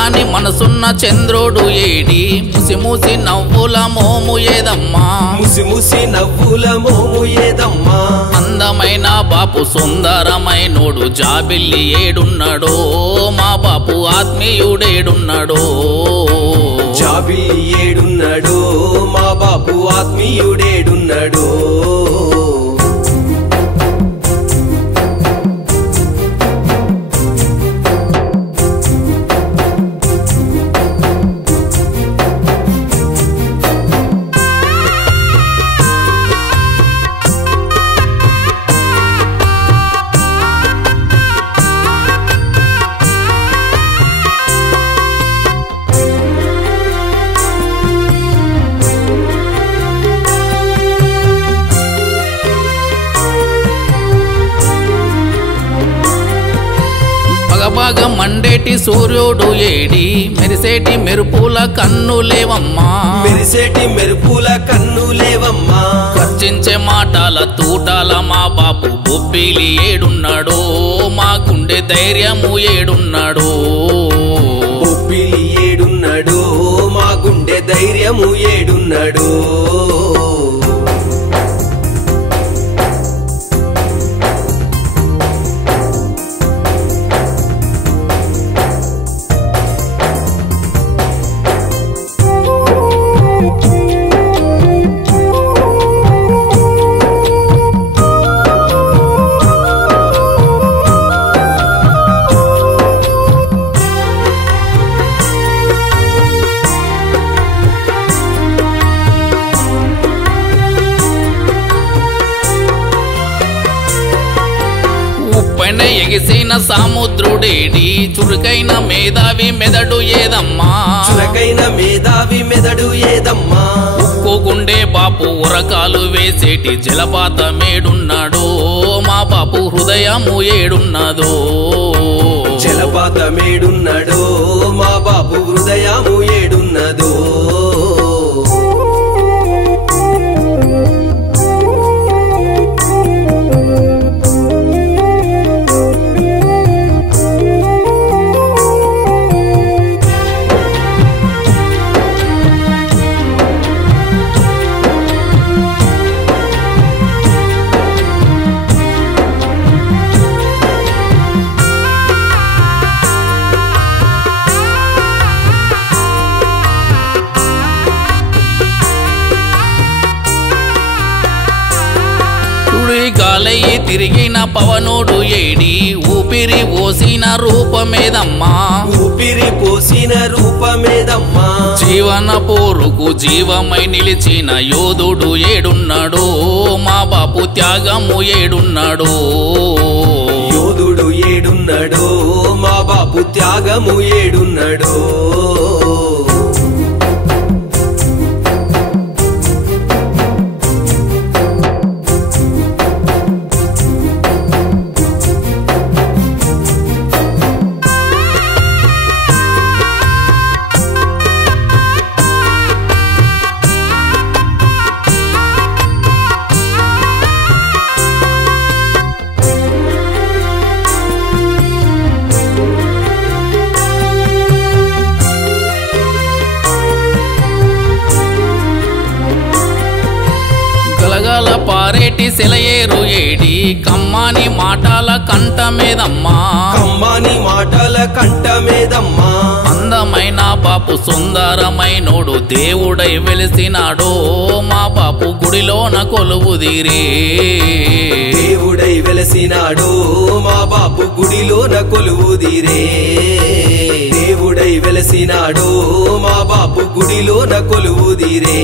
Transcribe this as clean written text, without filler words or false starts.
చల్లాని మనసున్న చంద్రుడు ఏడి ముసి ముసి నవ్వుల మోము ఏదమ్మా ముసి ముసి నవ్వుల మోము ఏదమ్మా అందమైన బాపు సుందరమైనోడు జాబిల్లి ఏడున్నాడో మా బాపు ఆత్మీయుడేడున్నాడో జాబిల్లి ఏడున్నాడో మా బాపు ఆత్మీయుడేడున్నాడో బాగా మండేటి సూర్యుడు ఏడి మెరిసేటి మెరుపుల కన్నులేవమ్మా మెరిసేటి మెరుపుల కన్నులేవమ్మా ఖర్చించే మాటల తూటాల మా బాపు బొబ్బిలి ఏడున్నాడో మా గుండె ధైర్యము ఏడున్నాడో బొబ్బిలి ఏడున్నాడో మా గుండె ధైర్యము ఏడున్నాడో ఎగిసిన సముద్రుడేడి చురుకైన మేధావి మెదడు ఏదమ్మా చురుకైన మేధావి మెదడు ఏదమ్మా ఉక్కు గుండె బాపు ఉరకాలు వేసేటి జలపాతమేడున్నాడో మా బాపు హృదయము ఏడున్నదో జలపాతమేడున్నాడో మా బాపు హృదయము ఏడున్నదో గాలయ్యి తిరిగిన పవనుడు ఏడి ఊపిరి పోసిన రూపమేదమ్మా ఊపిరి పోసిన రూపమేదమ్మా జీవన పోరుకు జీవమై నిలిచిన యోధుడు ఏడున్నాడో మా బాపు త్యాగము ఏడున్నాడో యోధుడు ఏడున్నాడో మా బాపు త్యాగము ఏడున్నాడో పారేటి సెలయేరు ఏడి కమ్మాని మాటల కంఠమేదమ్మా కమ్మాని మాటల కంఠమేదమ్మా అందమైన బాపు సుందరమైనోడు దేవుడై వెలిసినాడో మా బాపు గుడిలోన కొలువుదిరే దేవుడై వెలిసినాడో మా బాపు గుడిలోన కొలువుదిరే దేవుడై వెలిసినాడో మా బాపు గుడిలోన కొలువుదిరే